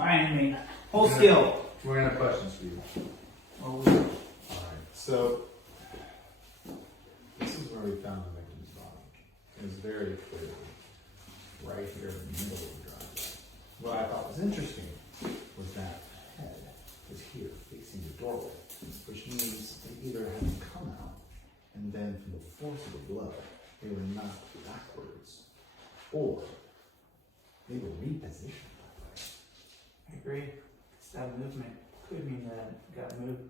Alright, inmate. Hold still. We're gonna have questions for you. Oh, Alright, so this is where we found the victim's body. It was very clearly right here in the middle of the driveway. What I thought was interesting was that head was here facing the doorway, which means they either had to come out and then from the force of the blow, they were knocked backwards, or they were repositioned that way. I agree. That movement could mean that it got moved.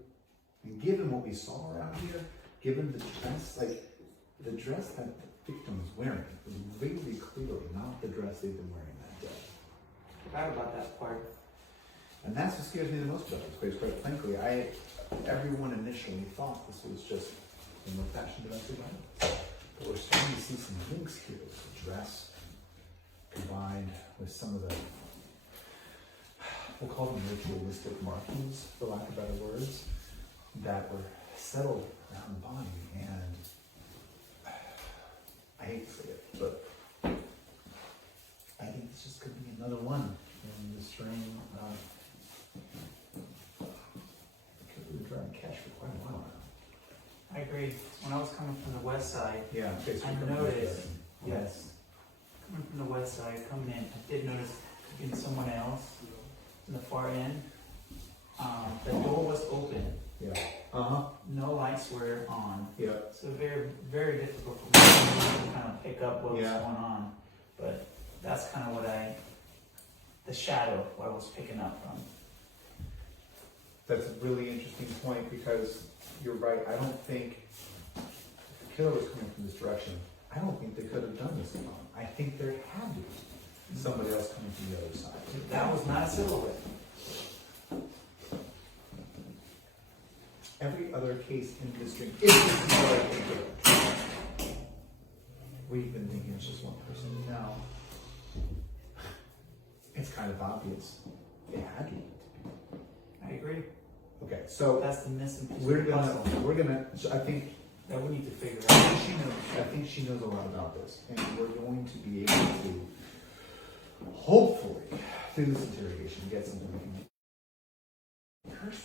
And given what we saw around here, given the dress, like the dress that the victim was wearing was really clearly not the dress they've been wearing that day. Forgot about that part. And that's what scares me the most about this place, quite frankly. Everyone initially thought this was just in the fashion domestic violence. But we're starting to see some links here with the dress combined with some of the, we'll call them ritualistic markings, for lack of better words, that were settled around the body. And I hate to say it, but I think this just could be another one in the string of because we've been trying to catch for quite a while now. I agree. When I was coming from the west side, Yeah, okay, so I we're coming noticed, this way. yes, coming from the west side, coming in, I did notice in someone else in the far end. The door was open. Yeah. Uh-huh. No lights were on. Yeah. So very, very difficult for me to kind of pick up what was Yeah. going on. But that's kind of the shadow, what I was picking up from. That's a really interesting point because you're right. I don't think if the killer was coming from this direction, I don't think they could have done this alone. I think there had to be somebody else coming from the other side. That was not a silhouette. Every other case in this string is what I think. We've been thinking it's just one person. No. It's kind of obvious. It had to be. I agree. Okay, so That's the missing piece we're of the puzzle gonna, so I think that we need to figure I out. think she knows a lot about this, and we're going to be able to, hopefully, through this interrogation, get something we can curse.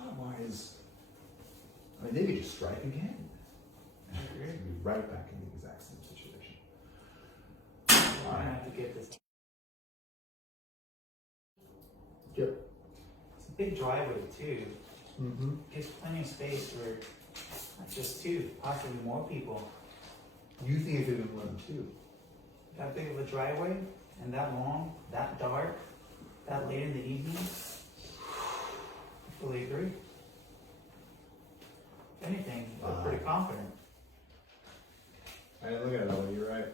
Otherwise, I mean, they could just strike again. And we'd be right back in the exact same situation. We're gonna have to get this. Yep. It's a big driveway too. Mm-hmm. Gives plenty of space for not just two, possibly more people. You think it could have been more than two? That big of a driveway and that long, that dark, that late in the evening. I fully agree. If anything, I'm pretty confident. I didn't look at it that way, you're right.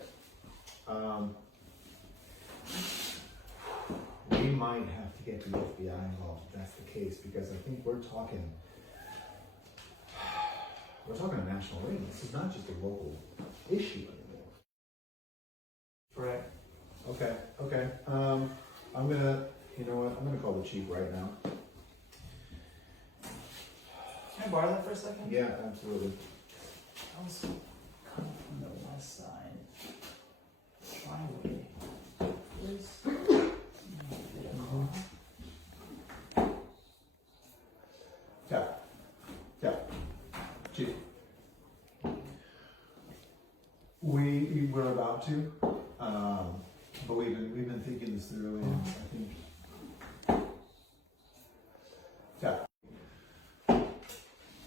We might have to get the FBI involved if that's the case, because I think we're talking a national ring. This is not just a local issue anymore. Correct. Okay. I'm gonna, you know what? I'm gonna call the chief right now. Can I borrow that for a second? Yeah, absolutely. I was coming from the west side. Driveway. Yeah. Chief. We were about to, but we've been thinking this through, and I think.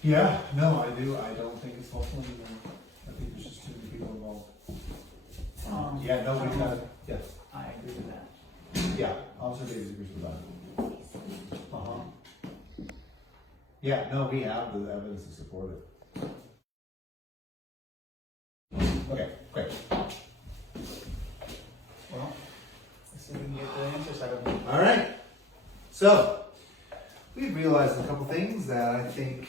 Yeah, no, I do. I don't think it's lawful anymore. I think there's just too many people involved. Yeah, no, we got. Yeah. I agree with that. Yeah, Officer Davis agrees with that. Yeah, no, we have the evidence to support it. Okay, great. Well, let's see if we can get the answers out of them. All right. So, we've realized a couple things that I think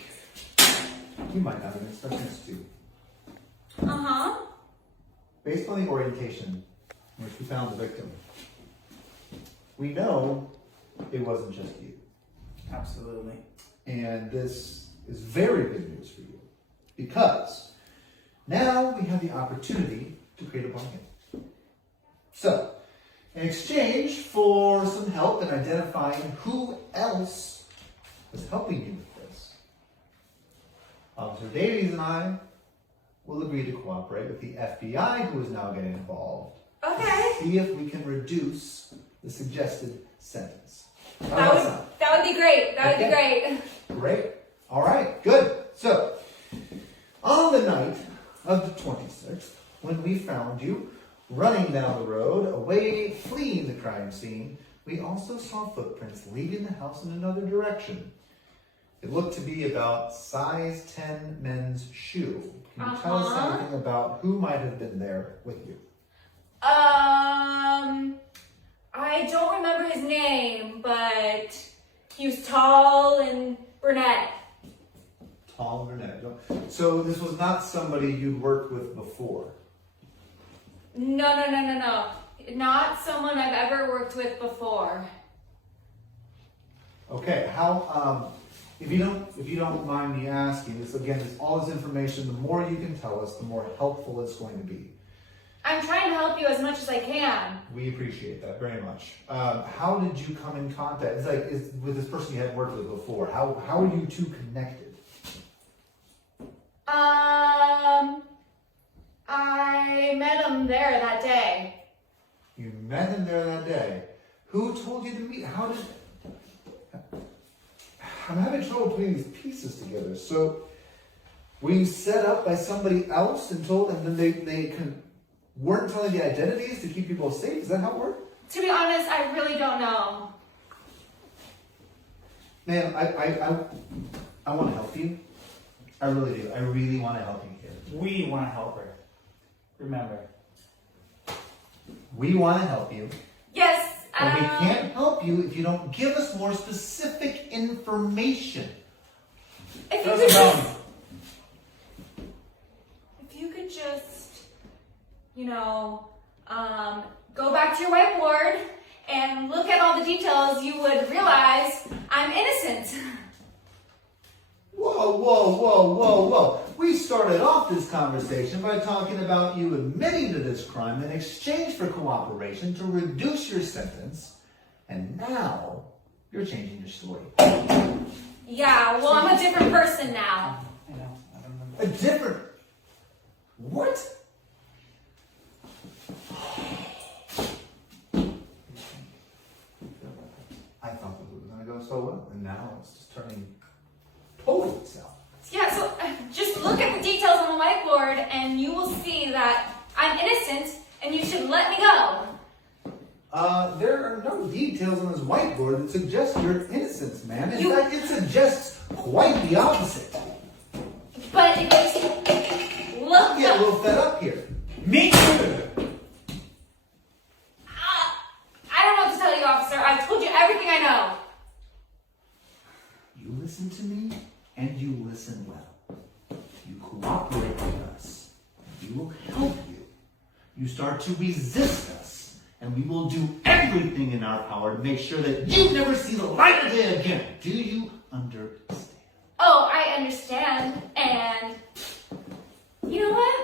you might not have been expecting us to. Based on the orientation in which we found the victim, we know it wasn't just you. Absolutely. And this is very good news for you, because now we have the opportunity to create a bargain. So, in exchange for some help in identifying who else was helping you with this. Officer Davies and I will agree to cooperate with the FBI, who is now getting involved. Okay. See if we can reduce the suggested sentence. That would be great. That would be great. Great. All right, good. So, on the night of the 26th, when we found you running down the road, away, fleeing the crime scene, we also saw footprints leaving the house in another direction. It looked to be about size 10 men's shoe. Can you tell us anything about who might have been there with you? I don't remember his name, but he was tall and brunette. Tall brunette. So this was not somebody you'd worked with before? No. Not someone I've ever worked with before. Okay, how, if you don't mind me asking, this again is all this information, the more you can tell us, the more helpful it's going to be. I'm trying to help you as much as I can. We appreciate that very much. How did you come in contact? It's with this person you had worked with before. How are you two connected? I met him there that day. You met him there that day. Who told you to meet? I'm having trouble putting these pieces together. So, were you set up by somebody else and then they weren't telling the identities to keep people safe? Is that how it worked? To be honest, I really don't know. Man, I want to help you. I really do. I really want to help you here. We want to help her. Remember. We want to help you. Yes. But we can't help you if you don't give us more specific information. If you could just, go back to your whiteboard and look at all the details, you would realize I'm innocent. Whoa. We started off this conversation by talking about you admitting to this crime in exchange for cooperation to reduce your sentence, and now you're changing your story. Yeah, well, I'm a different person now. I know. I don't remember. A different... What? I thought that it was going to go so well, and now it's just turning totally south. Yeah, so just look at the details on the whiteboard and you will see that I'm innocent and you should let me go. There are no details on this whiteboard that suggest your innocence, ma'am. In fact, it suggests quite the opposite. But it makes you look. I'm getting a little fed up here. Me too! I don't know what to tell you, officer. I've told you everything I know. You listen to me, and you listen well. You cooperate with us. We will help you. You start to resist us, and we will do everything in our power to make sure that you never see the light of day again. Do you understand? Oh, I understand. And you know what?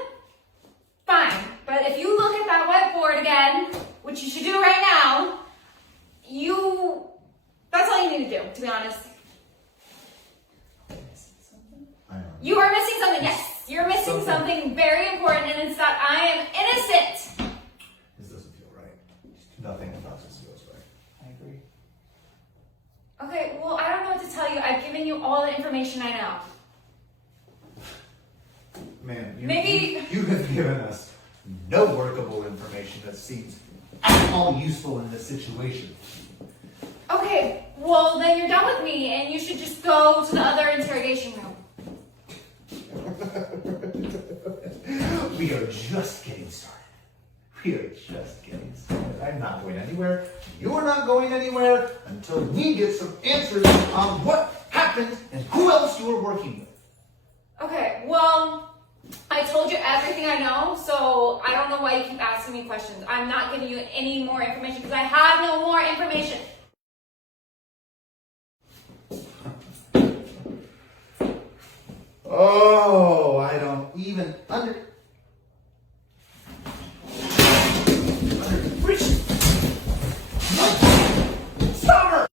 Fine. But if you look at that whiteboard again, which you should do right now, that's all you need to do, to be honest. You are missing something, yes. You're missing something very important, and it's that I am innocent. This doesn't feel right. Nothing about this feels right. I agree. Okay, well, I don't know what to tell you. I've given you all the information I know. Man, Maybe- you have given us no workable information that seems at all useful in this situation. Okay, well, then you're done with me, and you should just go to the other interrogation room. We are just getting started. I'm not going anywhere. You're not going anywhere until we get some answers on what happened and who else you were working with. Okay, well, I told you everything I know, so I don't know why you keep asking me questions. I'm not giving you any more information because I have no more information. Oh, I don't even